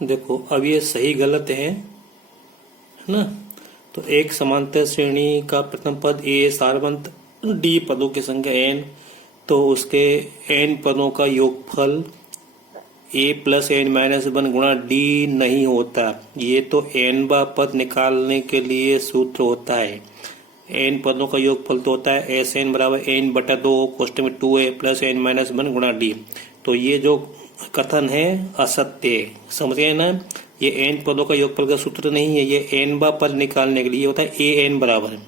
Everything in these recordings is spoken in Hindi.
देखो अब ये सही गलत है ना। तो एक समांतर श्रेणी का प्रथम पद ए सारवंत डी पदों की संख्या n, तो उसके n पदों का योगफल ए प्लस एन माइनस वन गुणा डी नहीं होता। ये तो n बा पद निकालने के लिए सूत्र होता है। n पदों का योगफल तो होता है एस एन बराबर n बटा दो कोष्टक में 2a plus N minus one गुणा डी। तो ये जो कथन है असत्य है, समझ गए ना। ये n पदों का योगफल का सूत्र नहीं है, ये n बा पद निकालने के लिए होता है ए एन बराबर।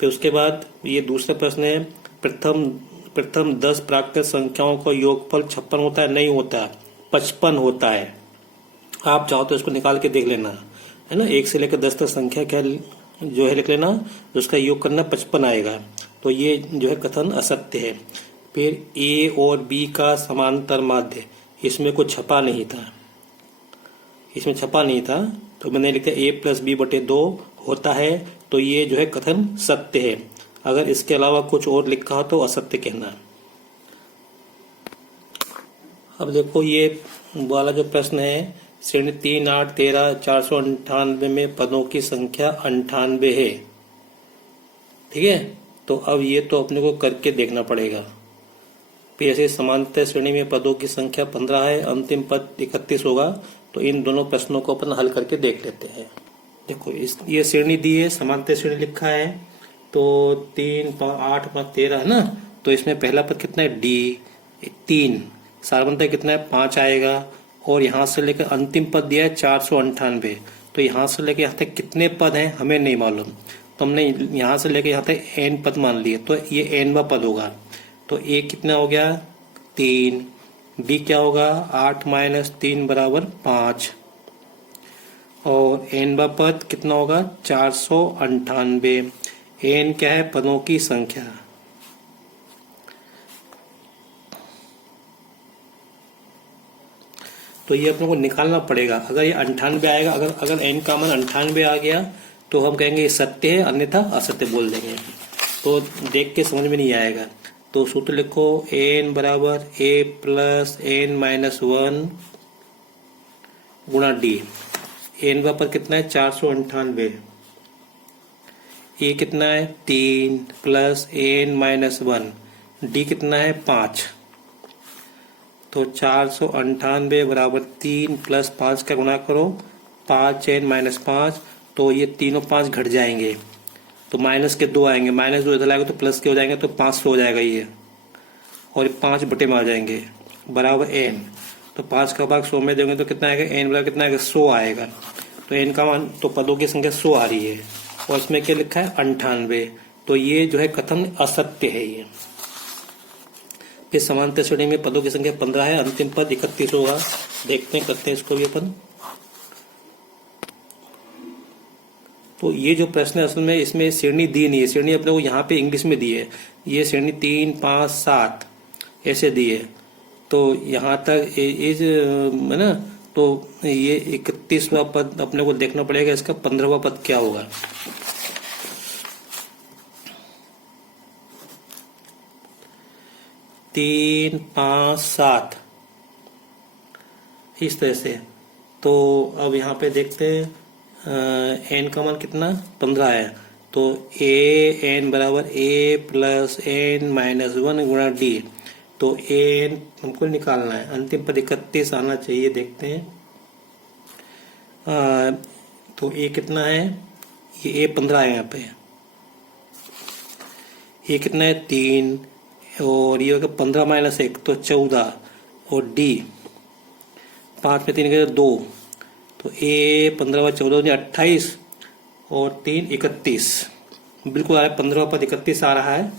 फिर उसके बाद ये दूसरा प्रश्न है, प्रथम 10 प्राकृत संख्याओं का योगफल 56 होता है? नहीं होता, 55 होता है। आप चाहो तो इसको निकाल के देख लेना, है ना। 1 से लेकर 10 तक संख्या क्या जो है लिख लेना, उसका योग करना 55 आएगा। तो ये जो है कथन असत्य है। फिर ए और बी का समांतर माध्य, इसमें कुछ छपा नहीं था, इसमें छपा नहीं था, तो मैंने लिखा ए प्लस बी बटे 2 होता है। तो ये जो है कथन सत्य है। अगर इसके अलावा कुछ और लिखा हो तो असत्य कहना। अब देखो ये वाला जो प्रश्न है, श्रेणी 3, 8, 13, 498 में पदों की संख्या 98 है, ठीक है। तो अब ये तो अपने को करके देखना पड़ेगा। फिर ऐसे समांतर श्रेणी में पदों की संख्या 15 है, अंतिम पद 31 होगा। तो इन दोनों प्रश्नों को अपन हल करके देख लेते हैं। देखो ये श्रेणी दी है, समांतर श्रेणी लिखा है, तो 3, 8, 5, 13 है ना। तो इसमें पहला पद कितना है? डी 3, सारवंत कितना है? 5 आएगा। और यहाँ से लेकर अंतिम पद दिया है 498। तो यहाँ से लेकर यहाँ तक कितने पद हैं हमें नहीं मालूम, तो हमने यहाँ से लेकर यहाँ तक n पद मान लिए, तो ये nवा पद होगा। तो a कितना हो गया? 3। b क्या होगा? 8 माइनस 3 बराबर 5। और nवा पद कितना होगा? 498। n क्या है? पदों की संख्या। तो ये अपने को निकालना पड़ेगा। अगर ये 98 आएगा, अगर n का मान 98 आ गया तो हम कहेंगे ये सत्य है, अन्यथा असत्य बोल देंगे। तो देख के समझ में नहीं आएगा। तो सूत्र लिखो, n बराबर a प्लस एन माइनस 1 गुणा डी। n का पर कितना है? 498। a कितना है? 3 प्लस एन माइनस 1। डी कितना है? 5। तो 498 बराबर 3 प्लस 5 का गुणा करो, 5 n माइनस 5। तो ये तीनों 5 घट जाएंगे, तो माइनस के 2 आएंगे, माइनस 2 इधर आएगा तो प्लस के हो जाएंगे, तो 500 हो जाएगा ये। और 5 बटे में आ जाएंगे बराबर n। तो 5 का भाग 100 में देंगे तो कितना आएगा? n बराबर कितना आएगा? 100 आएगा। तो n का मान, तो पदों की संख्या 100 आ रही है। और इसमें क्या लिखा है? 98। तो ये जो है कथन असत्य है ये। फिर समांतर श्रेणी में पदों की संख्या 15 है, अंतिम पद 31 होगा। देखते हैं, करते हैं इसको भी अपन। तो ये जो प्रश्न है असल में इसमें श्रेणी दी नहीं है, श्रेणी अपने को यहाँ पे इंग्लिश में दी है। ये श्रेणी 3, 5, 7 ऐसे दी है। तो यहाँ तक एज है ना। तो ये 31वां पद अपने को देखना पड़ेगा, इसका 15वां पद क्या होगा। 3, 5, 7 इस तरह से। तो अब यहाँ पे देखते हैं, n का मान कितना? 15 है। तो a n बराबर a प्लस एन माइनस 1 गुणा डी। तो n हमको निकालना है, अंतिम पद 31 आना चाहिए। देखते हैं, तो a कितना है? ये a 15 है यहाँ पे। a कितना है? 3। और ये होगा 15 माइनस 1 तो 14। और डी 5 में 3 गए 2। तो ए 15 14 28 और 3 31 बिल्कुल आ रहा है। 15 पद 31 आ रहा है।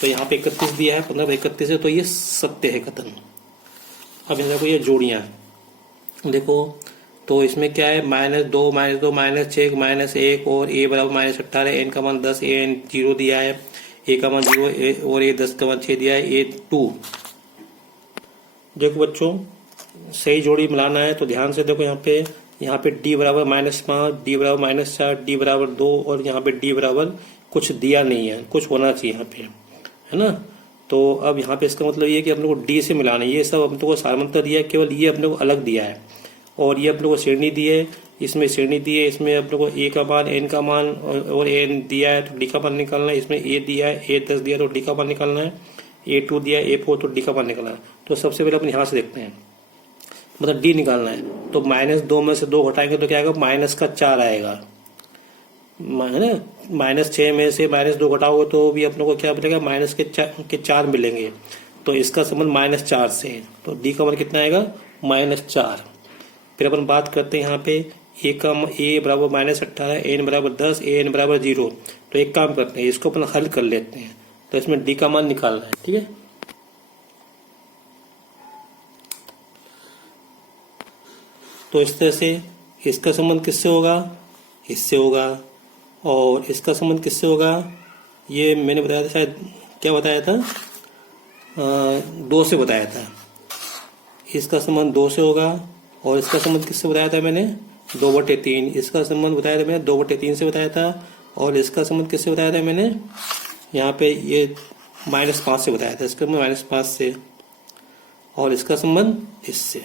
तो यहाँ पे 31 दिया है, 15 31 है। तो ये सत्य है कथन। अब इन देखो ये जोड़ियाँ देखो, तो इसमें क्या है? -2 -2 -6 -1 और a बराबर -18। एन का मान 10, एन 0 दिया है, ए का मान 0 और ए 10 का मान 6 दिया है, ए 2। देखो बच्चों, सही जोड़ी मिलाना है तो ध्यान से देखो। यहाँ पे डी बराबर -5, डी बराबर -4, डी बराबर 2 और यहाँ पे डी बराबर कुछ दिया नहीं है, कुछ होना चाहिए यहाँ पे, है ना। तो अब यहाँ पे इसका मतलब ये है कि अपने को डी से मिलाना है। ये सब अपने को सारमंतर दिया है, केवल ये अपने को अलग दिया है। और ये अपने को श्रेणी दी है, इसमें श्रेणी दी है, इसमें अपने को ए का मान, एन का मान और एन दिया है तो डी का मान निकालना है। इसमें ए दिया है, ए 10 दिया तो डी का मान निकालना है। A2 दिया है, A4 तो डी का मान निकालना है। तो सबसे पहले अपन यहाँ से देखते हैं, मतलब डी निकालना है। तो -2 में से 2 घटाएंगे तो क्या आएगा, -4 आएगा, है ना। -6 में से -2 घटाओगे तो भी अपने को क्या मिलेगा, -4 मिलेंगे। तो इसका संबंध -4 से है, तो डी का मान कितना आएगा, -4। फिर अपन बात करते हैं यहाँ पे ए बराबर -18, एन बराबर 10, एन बराबर 0। तो एक काम करते हैं, इसको अपन हल कर लेते हैं। तो इसमें डी का मान निकालना है, ठीक है। तो इस तरह से इसका संबंध किससे होगा, इससे होगा, और इसका संबंध किससे होगा, ये मैंने बताया था शायद, क्या बताया था, 2 से बताया था। इसका संबंध 2 से होगा, और इसका संबंध किससे बताया था मैंने, 2/3। इसका संबंध बताया था मैंने 2/3 से बताया था, और इसका संबंध किससे बताया था मैंने, यहाँ पे ये -5 से बताया था। इसका -5 से, और इसका संबंध इससे।